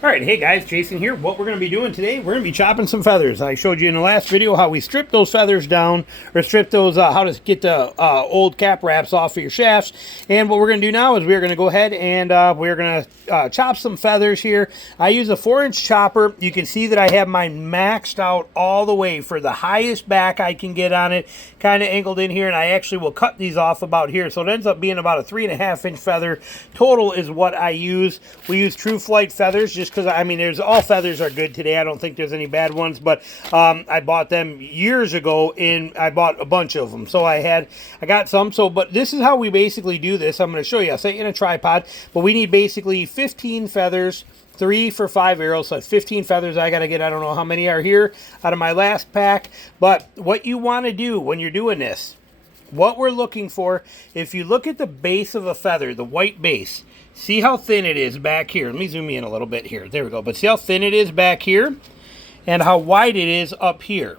All right, hey guys, Jason here. What we're going to be doing today, we're going to be chopping some feathers. I showed you in the last video how we strip those feathers down, or strip those, how to get the old cap wraps off of your shafts. And what we're going to do now is we're going to go ahead and we're going to chop some feathers here. I use a 4-inch chopper. You can see that I have mine maxed out all the way for the highest back I can get on it, kind of angled in here, and I actually will cut these off about here. So it ends up being about a 3.5-inch feather. Total is what I use. We use True Flight feathers just because, I mean, all feathers are good today. I don't think there's any bad ones, but I bought them years ago, and I bought a bunch of them. So I got some. So, but this is how we basically do this. I'm going to show you. I'll set you in a tripod, but we need basically 15 feathers, 3 for 5 arrows, so that's 15 feathers. I got to get, I don't know how many are here out of my last pack. But what you want to do when you're doing this, what we're looking for, if you look at the base of a feather, the white base, see how thin it is back here. Let me zoom in a little bit here. There we go. But see how thin it is back here and how wide it is up here.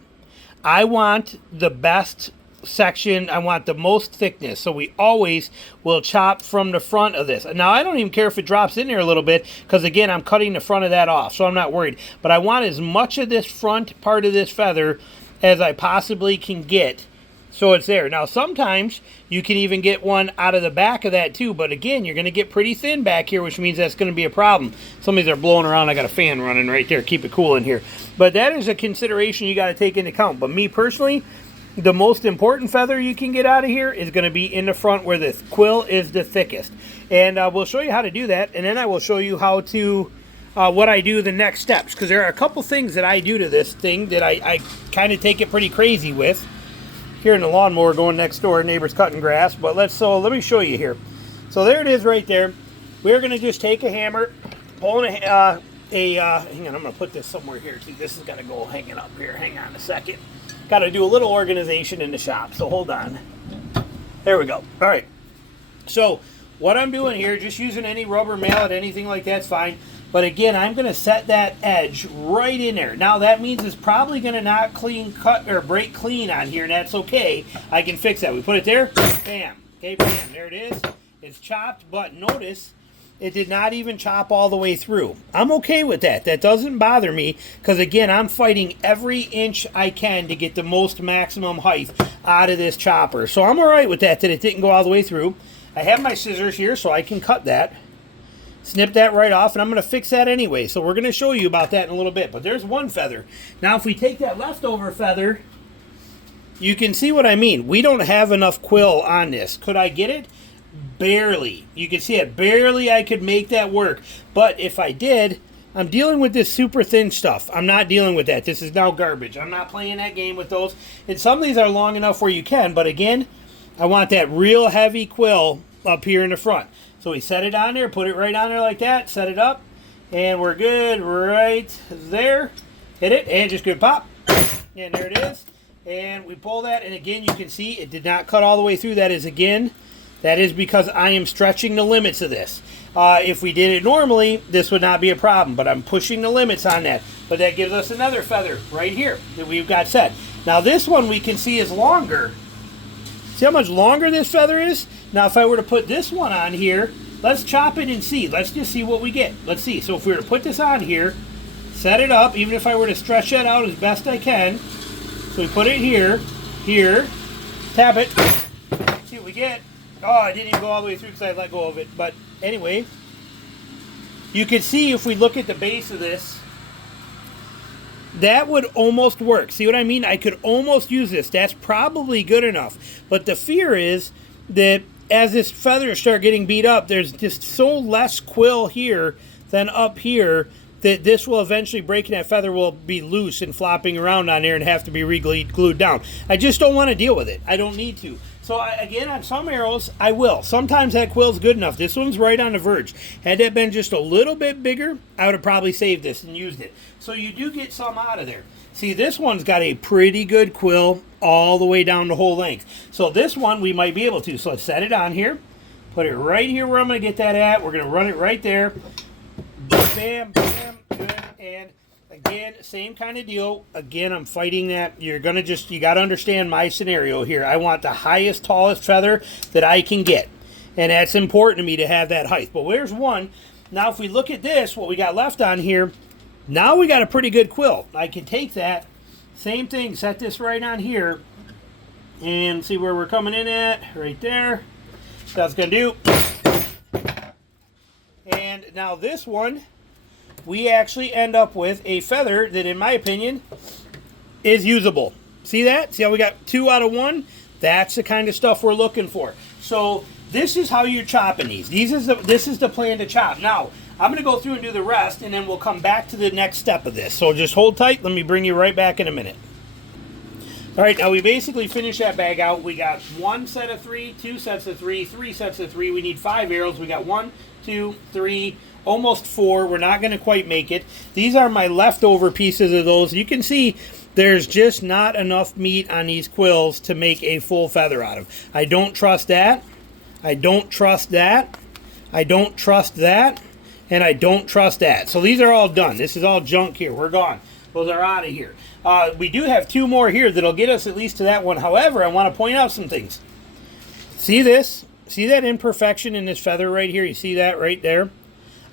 I want the best section. I want the most thickness. So we always will chop from the front of this. Now, I don't even care if it drops in there a little bit because, again, I'm cutting the front of that off, so I'm not worried. But I want as much of this front part of this feather as I possibly can get. So it's there. Now, sometimes you can even get one out of the back of that too, but again, you're going to get pretty thin back here, which means that's going to be a problem. Some of these are blowing around. I got a fan running right there. Keep it cool in here. But that is a consideration you got to take into account. But me personally, the most important feather you can get out of here is going to be in the front where the quill is the thickest. And we'll show you how to do that, and then I will show you how to what I do the next steps, because there are a couple things that I do to this thing that I kind of take it pretty crazy with. Here in the lawnmower going next door, neighbor's cutting grass, but let me show you here. So there it is right there. We're going to just take a hammer, pull in hang on, I'm going to put this somewhere here too. This is going to go hanging up here. Hang on a second. Got to do a little organization in the shop, so hold on. There we go. All right. So what I'm doing here, just using any rubber mallet, anything like that's fine. But again, I'm going to set that edge right in there. Now, that means it's probably going to not cut or break clean on here, and that's okay. I can fix that. We put it there, bam. Okay, bam, there it is. It's chopped, but notice it did not even chop all the way through. I'm okay with that. That doesn't bother me because, again, I'm fighting every inch I can to get the most maximum height out of this chopper. So I'm all right with that it didn't go all the way through. I have my scissors here so I can cut that. Snip that right off, and I'm going to fix that anyway. So we're going to show you about that in a little bit. But there's one feather. Now, if we take that leftover feather, you can see what I mean. We don't have enough quill on this. Could I get it? Barely. You can see it. Barely I could make that work. But if I did, I'm dealing with this super thin stuff. I'm not dealing with that. This is now garbage. I'm not playing that game with those. And some of these are long enough where you can. But again, I want that real heavy quill up here in the front. So we set it on there, put it right on there like that, set it up, and we're good right there. Hit it, and just good pop. And there it is. And we pull that, and again, you can see it did not cut all the way through. That is because I am stretching the limits of this. If we did it normally, this would not be a problem, but I'm pushing the limits on that. But that gives us another feather right here that we've got set. Now this one we can see is longer. See how much longer this feather is? Now, if I were to put this one on here, let's chop it and see. Let's just see what we get. Let's see. So if we were to put this on here, set it up, even if I were to stretch that out as best I can. So we put it here, tap it, see what we get. Oh, I didn't even go all the way through because I let go of it. But anyway, you can see if we look at the base of this, that would almost work. See what I mean? I could almost use this. That's probably good enough. But the fear is that as this feather start getting beat up, there's just so less quill here than up here that this will eventually break and that feather will be loose and flopping around on there and have to be re-glued down. I just don't want to deal with it. I don't need to. So again, on some arrows, I will. Sometimes that quill's good enough. This one's right on the verge. Had that been just a little bit bigger, I would have probably saved this and used it. So you do get some out of there. See, this one's got a pretty good quill all the way down the whole length. So this one we might be able to. So let's set it on here. Put it right here where I'm going to get that at. We're going to run it right there. Bam, bam, good. And again, same kind of deal. Again, I'm fighting that. You got to understand my scenario here. I want the highest, tallest feather that I can get. And that's important to me to have that height. But there's one. Now if we look at this, what we got left on here, now we got a pretty good quill. I can take that, same thing, set this right on here, and see where we're coming in at, right there. That's going to do. And now this one, we actually end up with a feather that, in my opinion, is usable. See that? See how we got 2 out of 1? That's the kind of stuff we're looking for. So this is how you're chopping these. This is the plan to chop. Now, I'm going to go through and do the rest, and then we'll come back to the next step of this. So just hold tight. Let me bring you right back in a minute. All right, now we basically finished that bag out. We got 1 set of 3, 2 sets of 3, 3 sets of 3. We need 5 arrows. We got 1, 2, 3, almost 4. We're not going to quite make it. These are my leftover pieces of those. You can see there's just not enough meat on these quills to make a full feather out of. I don't trust that. I don't trust that. I don't trust that. And I don't trust that. So these are all done. This is all junk here. We're gone. Those are out of here. We do have 2 more here that'll get us at least to that one. However, I want to point out some things. See this? See that imperfection in this feather right here? You see that right there?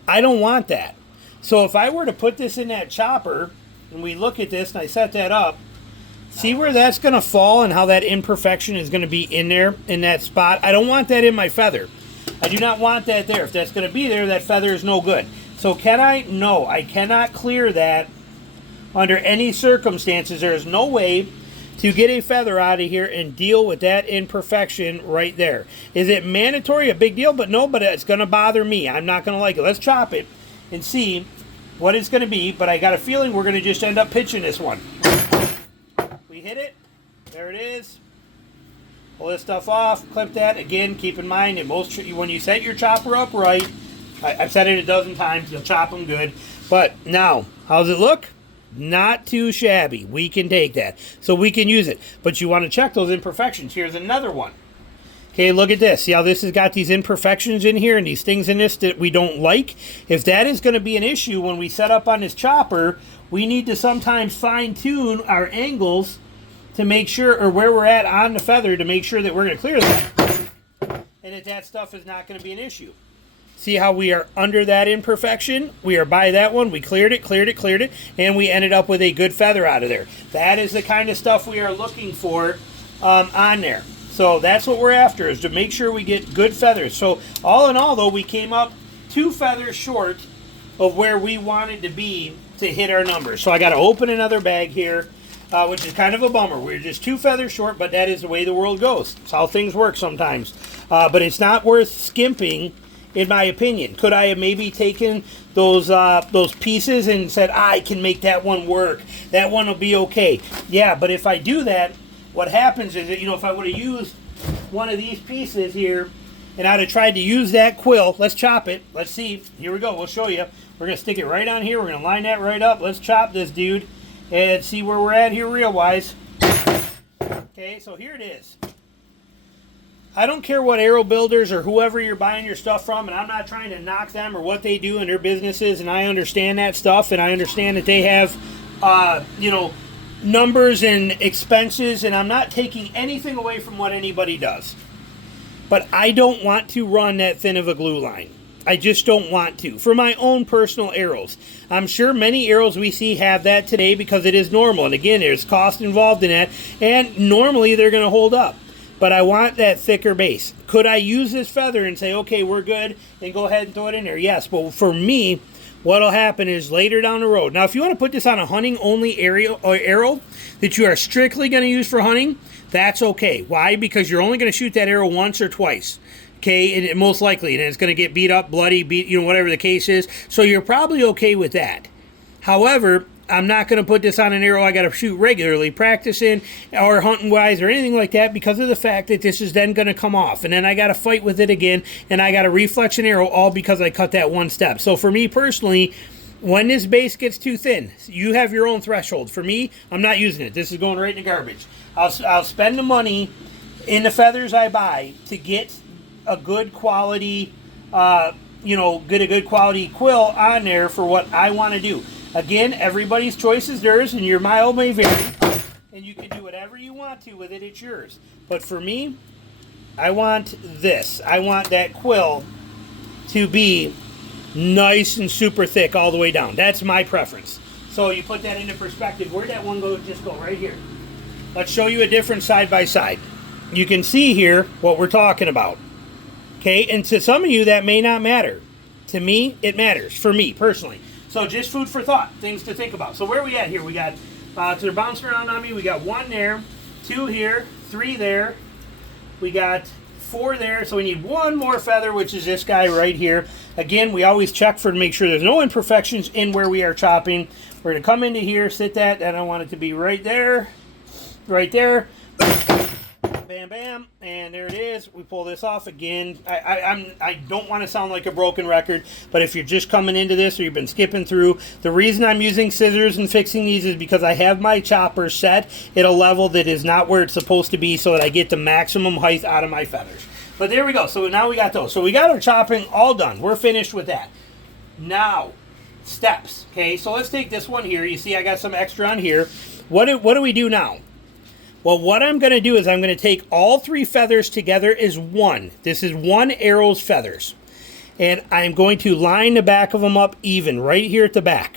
I don't want that. So if I were to put this in that chopper, and we look at this, and I set that up, see where that's going to fall and how that imperfection is going to be in there, in that spot? I don't want that in my feather. I do not want that there. If that's going to be there, that feather is no good. So can I? No, I cannot clear that under any circumstances. There is no way to get a feather out of here and deal with that imperfection right there. Is it mandatory? A big deal? But no, but it's going to bother me. I'm not going to like it. Let's chop it and see what it's going to be. But I got a feeling we're going to just end up pitching this one. We hit it. There it is. Pull this stuff off, clip that. Again, keep in mind that when you set your chopper up right, I've said it a dozen times, you'll chop them good. But now, how's it look? Not too shabby. We can take that. So we can use it. But you want to check those imperfections. Here's another one. Okay, look at this. See how this has got these imperfections in here and these things in this that we don't like? If that is going to be an issue when we set up on this chopper, we need to sometimes fine-tune our angles to make sure, or where we're at on the feather, to make sure that we're going to clear that. And that stuff is not going to be an issue. See how we are under that imperfection? We are by that one. We cleared it, and we ended up with a good feather out of there. That is the kind of stuff we are looking for on there. So that's what we're after, is to make sure we get good feathers. So all in all, though, we came up 2 feathers short of where we wanted to be to hit our numbers. So I got to open another bag here. Which is kind of a bummer. We're just 2 feathers short, but that is the way the world goes. It's how things work sometimes. But it's not worth skimping, in my opinion. Could I have maybe taken those pieces and said, I can make that one work. That one will be okay. Yeah, but if I do that, what happens is that, if I would have used one of these pieces here, and I'd have tried to use that quill, let's chop it. Let's see. Here we go. We'll show you. We're going to stick it right on here. We're going to line that right up. Let's chop this dude and see where we're at here real-wise. Okay, so here it is. I don't care what arrow builders or whoever you're buying your stuff from, and I'm not trying to knock them or what they do in their businesses, and I understand that stuff, and I understand that they have, numbers and expenses, and I'm not taking anything away from what anybody does. But I don't want to run that thin of a glue line. I just don't want to. For my own personal arrows. I'm sure many arrows we see have that today because it is normal. And again, there's cost involved in that. And normally they're going to hold up. But I want that thicker base. Could I use this feather and say, okay, we're good, and go ahead and throw it in there? Yes, but for me, what'll happen is later down the road. Now, if you want to put this on a hunting-only arrow that you are strictly going to use for hunting, that's okay. Why? Because you're only going to shoot that arrow once or twice. Okay, and most likely, and it's going to get beat up, bloody, whatever the case is. So you're probably okay with that. However, I'm not going to put this on an arrow I got to shoot regularly, practicing or hunting wise or anything like that, because of the fact that this is then going to come off. And then I got to fight with it again, and I got to reflex an arrow all because I cut that one step. So for me personally, when this base gets too thin, you have your own threshold. For me, I'm not using it. This is going right in the garbage. I'll spend the money in the feathers I buy to get a good quality, get a good quality quill on there for what I want to do. Again, everybody's choice is theirs, and your mile may vary, and you can do whatever you want to with it. It's yours. But for me, I want this. I want that quill to be nice and super thick all the way down. That's my preference. So you put that into perspective. Where'd that one go? Just go right here. Let's show you a different side by side. You can see here what we're talking about. Okay, and to some of you that may not matter. To me, it matters, for me personally. So just food for thought, things to think about. So where are we at here? We got, so they're bouncing around on me. We got 1 there, 2 here, 3 there. We got 4 there, so we need 1 more feather, which is this guy right here. Again, we always check to make sure there's no imperfections in where we are chopping. We're going to come into here, sit that, and I want it to be right there, bam, bam, and there it is. We pull this off again. I don't want to sound like a broken record, but if you're just coming into this or you've been skipping through, the reason I'm using scissors and fixing these is because I have my chopper set at a level that is not where it's supposed to be so that I get the maximum height out of my feathers. But there we go. So now we got those. So we got our chopping all done. We're finished with that. Now, steps. Okay, so let's take this one here. You see I got some extra on here. What do we do now? Well, what I'm going to do is I'm going to take all 3 feathers together as one. This is 1 arrow's feathers. And I'm going to line the back of them up even, right here at the back.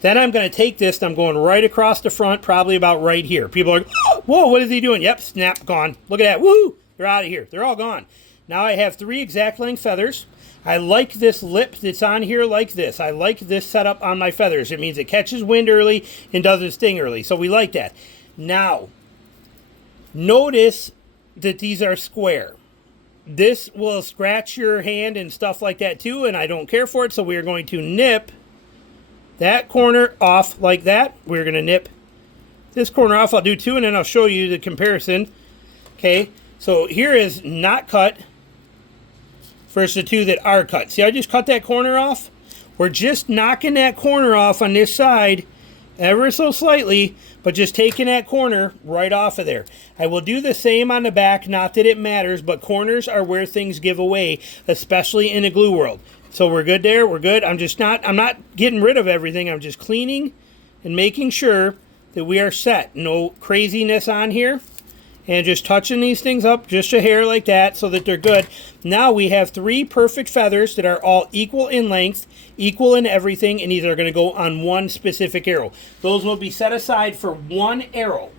Then I'm going to take this and I'm going right across the front, probably about right here. People are like, oh, whoa, what is he doing? Yep, snap, gone. Look at that. Woo! They're out of here. They're all gone. Now I have 3 exact length feathers. I like this lip that's on here like this. I like this setup on my feathers. It means it catches wind early and does its thing early. So we like that. Now, notice that these are square. This will scratch your hand and stuff like that too, and I don't care for it, so we are going to nip that corner off like that. We're going to nip this corner off. I'll do 2, and then I'll show you the comparison. Okay, so here is not cut versus the 2 that are cut. See, I just cut that corner off. We're just knocking that corner off on this side ever so slightly, but just taking that corner right off of there. I will do the same on the back, not that it matters, but corners are where things give away, especially in a glue world. So we're good there, we're good. I'm not getting rid of everything, I'm just cleaning and making sure that we are set. No craziness on here. And just touching these things up just a hair like that so that they're good. Now we have 3 perfect feathers that are all equal in length, equal in everything, and these are going to go on 1 specific arrow. Those will be set aside for 1 arrow.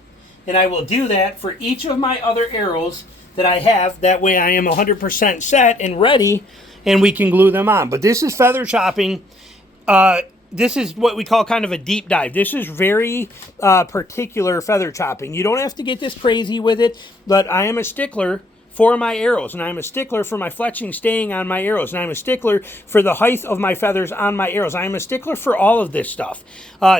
And I will do that for each of my other arrows that I have. That way I am 100% set and ready, and we can glue them on. But this is feather chopping. This is what we call kind of a deep dive. This is very particular feather chopping. You don't have to get this crazy with it, but I am a stickler for my arrows, and I'm a stickler for my fletching staying on my arrows, and I'm a stickler for the height of my feathers on my arrows. I am a stickler for all of this stuff.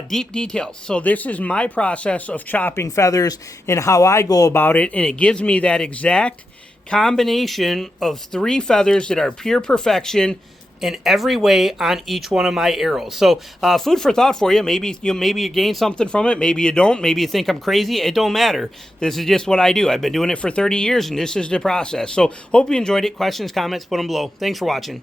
Deep details. So this is my process of chopping feathers and how I go about it, and it gives me that exact combination of 3 feathers that are pure perfection in every way on each one of my arrows. So food for thought for you. Maybe you gain something from it. Maybe you don't. Maybe you think I'm crazy. It don't matter. This is just what I do. I've been doing it for 30 years, and this is the process. So hope you enjoyed it. Questions, comments, put them below. Thanks for watching.